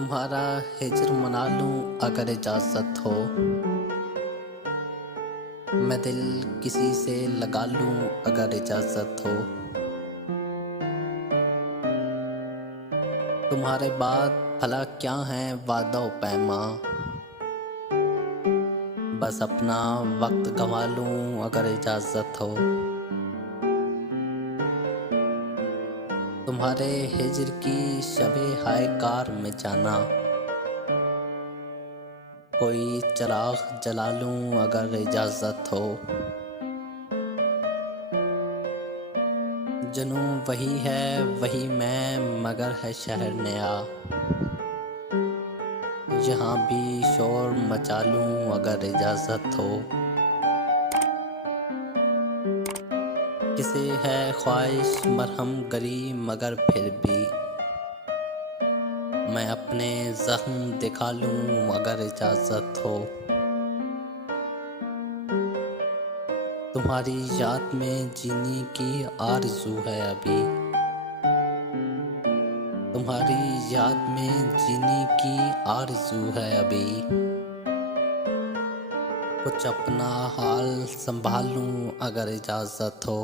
तुम्हारा हिज्र मना लूं अगर इजाज़त हो। मैं दिल किसी से लगा लूं अगर इजाज़त हो। तुम्हारे बाद भला क्या है वादा पैमा, बस अपना वक्त गंवा लूं अगर इजाज़त हो। तुम्हारे हिज्र की शबे हाय कार में जाना, कोई चिराग जला लूं अगर इजाज़त हो। जुनूं वही है वही मैं मगर है शहर नया, यहाँ भी शोर मचा लूं अगर इजाज़त हो। किसे है ख्वाहिश मरहम गरी मगर फिर भी मैं अपने ज़ख्म दिखा लूं अगर इजाज़त हो। तुम्हारी याद में जीने की आरज़ू है अभी, तुम्हारी याद में जीने की आरज़ू है अभी। कुछ अपना हाल संभाल लूं अगर इजाज़त हो।